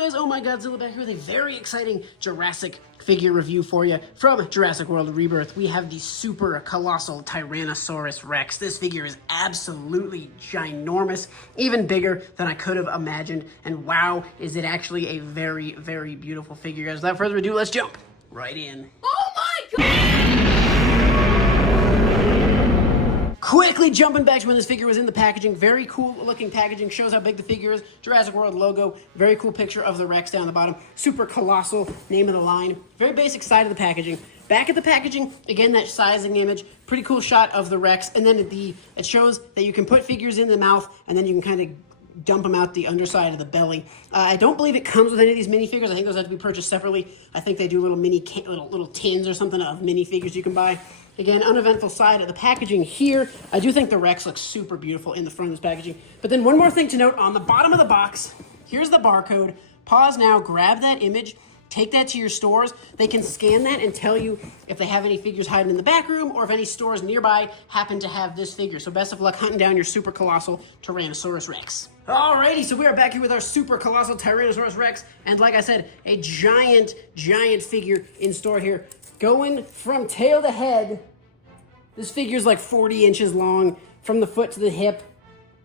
on, guys? Oh my Godzilla back here with a very exciting Jurassic figure review for you from Jurassic World Rebirth. We have the super colossal Tyrannosaurus Rex. This figure is absolutely ginormous, even bigger than I could have imagined. And wow, is it actually a very, very beautiful figure, guys. Without further ado, let's jump right in. Oh my God! Quickly jumping back to when this figure was in the packaging. Very cool looking packaging. Shows how big the figure is. Jurassic World logo. Very cool picture of the Rex down the bottom. Super colossal. Name of the line. Very basic side of the packaging. Back at the packaging, again, that sizing image. Pretty cool shot of the Rex. And then it shows that you can put figures in the mouth and then you can kind of dump them out the underside of the belly. I don't believe it comes with any of these minifigures. I think those have to be purchased separately. I think they do little tins or something of minifigures you can buy. Again, uneventful side of the packaging here. I do think the Rex looks super beautiful in the front of this packaging. But then one more thing to note on the bottom of the box, here's the barcode. Pause now, grab that image, take that to your stores. They can scan that and tell you if they have any figures hiding in the back room or if any stores nearby happen to have this figure. So best of luck hunting down your super colossal Tyrannosaurus Rex. Alrighty, so we are back here with our super colossal Tyrannosaurus Rex. And like I said, a giant figure in store here. Going from tail to head, this figure's like 40 inches long from the foot to the hip.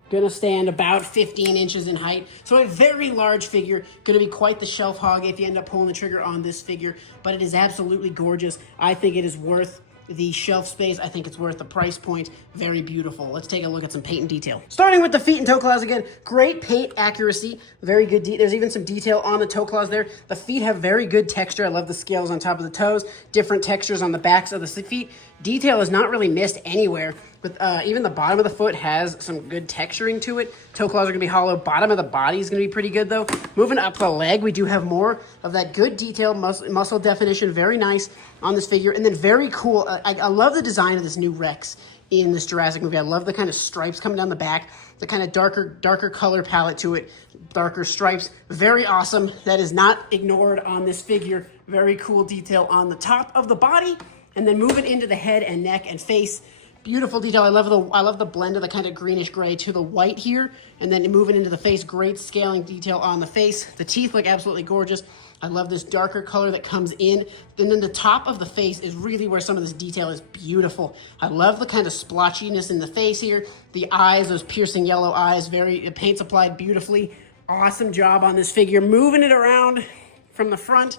Gonna stand about 15 inches in height. So a very large figure. Gonna be quite the shelf hog if you end up pulling the trigger on this figure. But it is absolutely gorgeous. I think it is worth the shelf space. I think it's worth the price point. Very beautiful. Let's take a look at some paint and detail. Starting with the feet and toe claws again. Great paint accuracy. Very good. There's even some detail on the toe claws there. The feet have very good texture. I love the scales on top of the toes. Different textures on the backs of the feet. Detail is not really missed anywhere. But even the bottom of the foot has some good texturing to it. Toe claws are going to be hollow. Bottom of the body is going to be pretty good, though. Moving up the leg, we do have more of that good detail, muscle definition. Very nice on this figure. And then very cool. I love the design of this new Rex in this Jurassic movie. I love the kind of stripes coming down the back. The kind of darker color palette to it. Darker stripes. Very awesome. That is not ignored on this figure. Very cool detail on the top of the body. And then moving into the head and neck and face. Beautiful detail. I love the blend of the kind of greenish gray to the white here. And then moving into the face, great scaling detail on the face. The teeth look absolutely gorgeous. I love this darker color that comes in. And then the top of the face is really where some of this detail is beautiful. I love the kind of splotchiness in the face here. The eyes, those piercing yellow eyes, the paint's applied beautifully. Awesome job on this figure. Moving it around from the front.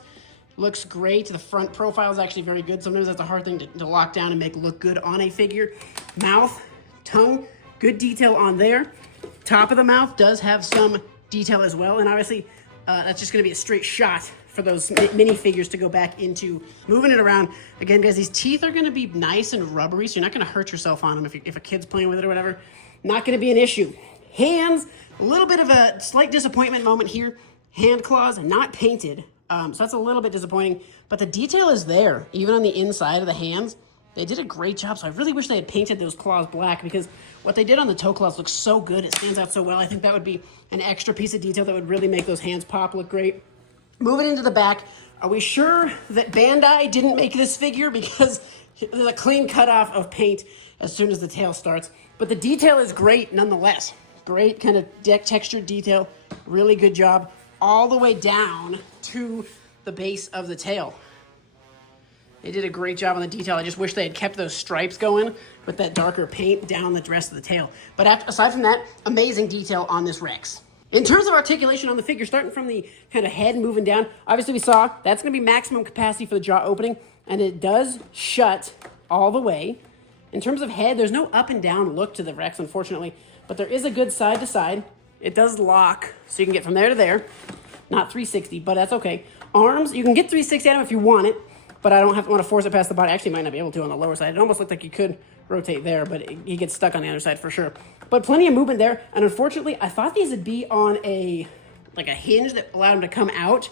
Looks great. The front profile is actually very good. Sometimes that's a hard thing to lock down and make look good on a figure. Mouth, tongue, good detail on there. Top of the mouth does have some detail as well. And obviously, that's just going to be a straight shot for those mini figures to go back into. Moving it around. Again, guys, these teeth are going to be nice and rubbery, so you're not going to hurt yourself on them if a kid's playing with it or whatever. Not going to be an issue. Hands, a little bit of a slight disappointment moment here. Hand claws, not painted. So that's a little bit disappointing, but the detail is there, even on the inside of the hands. They did a great job, so I really wish they had painted those claws black because what they did on the toe claws looks so good. It stands out so well. I think that would be an extra piece of detail that would really make those hands pop look great. Moving into the back, are we sure that Bandai didn't make this figure? Because there's a clean cutoff of paint as soon as the tail starts. But the detail is great nonetheless. Great kind of textured detail. Really good job. All the way down to the base of the tail. They did a great job on the detail. I just wish they had kept those stripes going with that darker paint down the rest of the tail. But aside from that, amazing detail on this Rex. In terms of articulation on the figure, starting from the kind of head moving down, obviously we saw that's going to be maximum capacity for the jaw opening, and it does shut all the way. In terms of head, there's no up and down look to the Rex, unfortunately, but there is a good side to side. It does lock, so you can get from there to there. Not 360, but that's okay. Arms, you can get 360 out of them if you want it, but I don't want to force it past the body. Actually, might not be able to on the lower side. It almost looked like you could rotate there, but you get stuck on the other side for sure. But plenty of movement there, and unfortunately, I thought these would be on a hinge that allowed them to come out,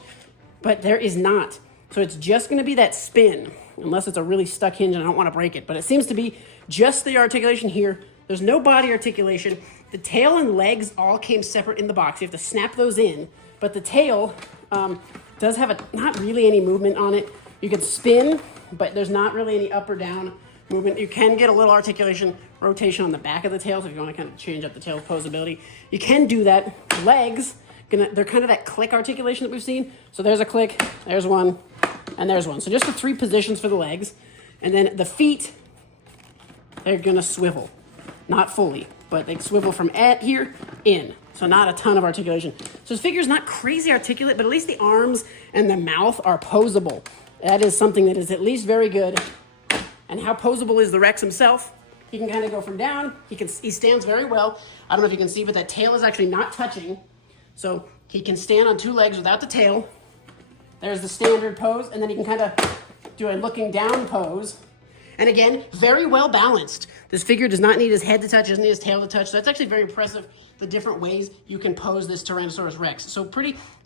but there is not. So it's just going to be that spin, unless it's a really stuck hinge and I don't want to break it. But it seems to be just the articulation here. There's no body articulation. The tail and legs all came separate in the box. You have to snap those in. But the tail does have not really any movement on it. You can spin, but there's not really any up or down movement. You can get a little articulation, rotation on the back of the tail, so if you want to kind of change up the tail's posability, you can do that. Legs they're kind of that click articulation that we've seen. So there's a click, there's one, and there's one. So just the 3 positions for the legs. And then the feet, they're gonna swivel. Not fully, but they swivel from at here in. So not a ton of articulation. So this figure's not crazy articulate, but at least the arms and the mouth are posable. That is something that is at least very good. And how posable is the Rex himself? He can kind of go from down. He stands very well. I don't know if you can see, but that tail is actually not touching. So he can stand on 2 legs without the tail. There's the standard pose, and then he can kind of do a looking down pose. And again, very well balanced. This figure does not need his head to touch, doesn't need his tail to touch. So that's actually very impressive, the different ways you can pose this Tyrannosaurus Rex. So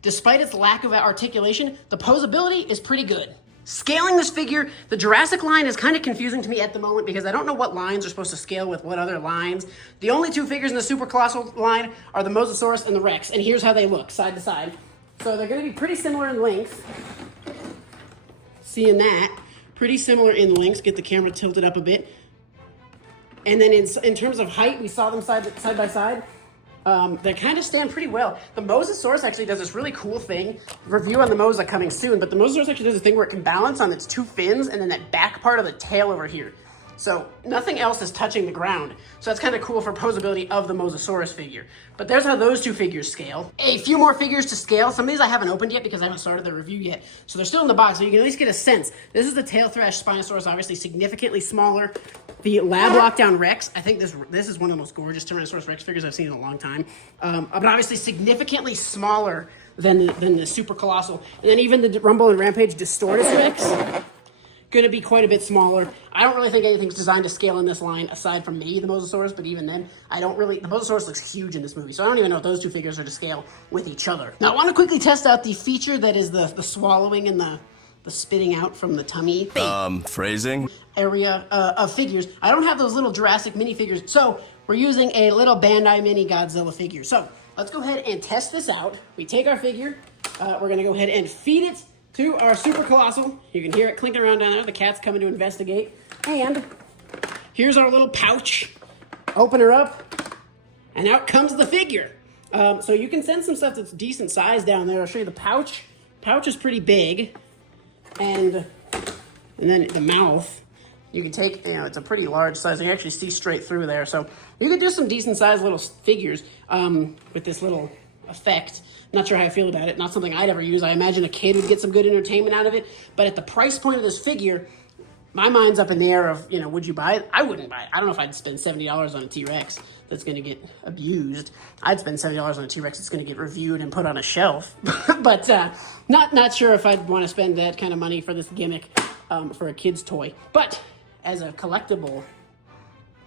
despite its lack of articulation, the posability is pretty good. Scaling this figure, the Jurassic line is kind of confusing to me at the moment because I don't know what lines are supposed to scale with what other lines. The only 2 figures in the Super Colossal line are the Mosasaurus and the Rex, and here's how they look, side to side. So they're going to be pretty similar in length. Seeing that, pretty similar in length. Get the camera tilted up a bit. And then in terms of height, we saw them side by side. They kind of stand pretty well. The Mosasaurus actually does this really cool thing. Review on the Mosa coming soon, but the Mosasaurus actually does a thing where it can balance on its 2 fins and then that back part of the tail over here. So nothing else is touching the ground. So that's kind of cool for posability of the Mosasaurus figure. But there's how those 2 figures scale. A few more figures to scale. Some of these I haven't opened yet because I haven't started the review yet. So they're still in the box, so you can at least get a sense. This is the tail thrash Spinosaurus, obviously significantly smaller. The Lab Lockdown Rex, I think this is one of the most gorgeous Tyrannosaurus Rex figures I've seen in a long time. But obviously significantly smaller than the Super Colossal. And then even the Rumble and Rampage Distortus Rex, going to be quite a bit smaller. I don't really think anything's designed to scale in this line aside from maybe the Mosasaurus, but even then, the Mosasaurus looks huge in this movie, so I don't even know if those 2 figures are to scale with each other. Now, I want to quickly test out the feature that is the swallowing and the spitting out from the tummy. Phrasing? Area of figures. I don't have those little Jurassic minifigures, so we're using a little Bandai Mini Godzilla figure. So, let's go ahead and test this out. We take our figure, we're going to go ahead and feed it to our Super Colossal. You can hear it clinking around down there. The cat's coming to investigate. And here's our little pouch. Open her up, and out comes the figure. So you can send some stuff that's decent size down there. I'll show you the pouch. Pouch is pretty big. And then the mouth, you can take, it's a pretty large size. You can actually see straight through there. So you could do some decent sized little figures with this little effect. Not sure how I feel about it. Not something I'd ever use. I imagine a kid would get some good entertainment out of it. But at the price point of this figure, my mind's up in the air of, would you buy it? I wouldn't buy it. I don't know if I'd spend $70 on a T-Rex that's going to get abused. I'd spend $70 on a T-Rex that's going to get reviewed and put on a shelf. But not sure if I'd want to spend that kind of money for this gimmick for a kid's toy. But as a collectible,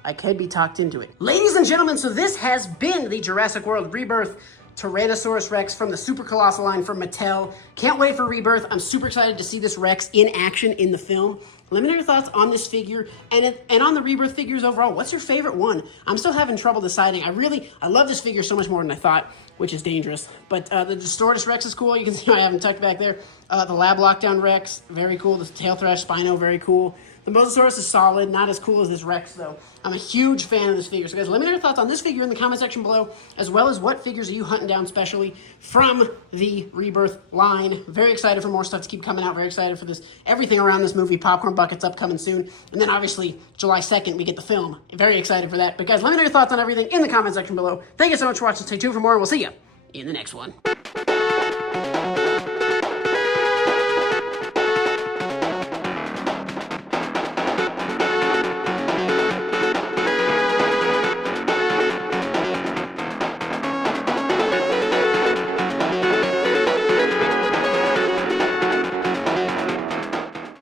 I could be talked into it. Ladies and gentlemen, so this has been the Jurassic World Rebirth Tyrannosaurus Rex from the Super Colossal line from Mattel. Can't wait for Rebirth. I'm super excited to see this Rex in action in the film. Let me know your thoughts on this figure and on the Rebirth figures overall. What's your favorite one? I'm still having trouble deciding. I love this figure so much more than I thought, which is dangerous. But the Distortus Rex is cool. You can see I have him tucked back there. The Lab Lockdown Rex, very cool. The Tail Thrash Spino, very cool. The Mosasaurus is solid, not as cool as this Rex, though. I'm a huge fan of this figure. So, guys, let me know your thoughts on this figure in the comment section below, as well as what figures are you hunting down specially from the Rebirth line. Very excited for more stuff to keep coming out. Very excited for this, everything around this movie. Popcorn Bucket's upcoming soon. And then, obviously, July 2nd, we get the film. Very excited for that. But, guys, let me know your thoughts on everything in the comment section below. Thank you so much for watching. Stay tuned for more, and we'll see you in the next one.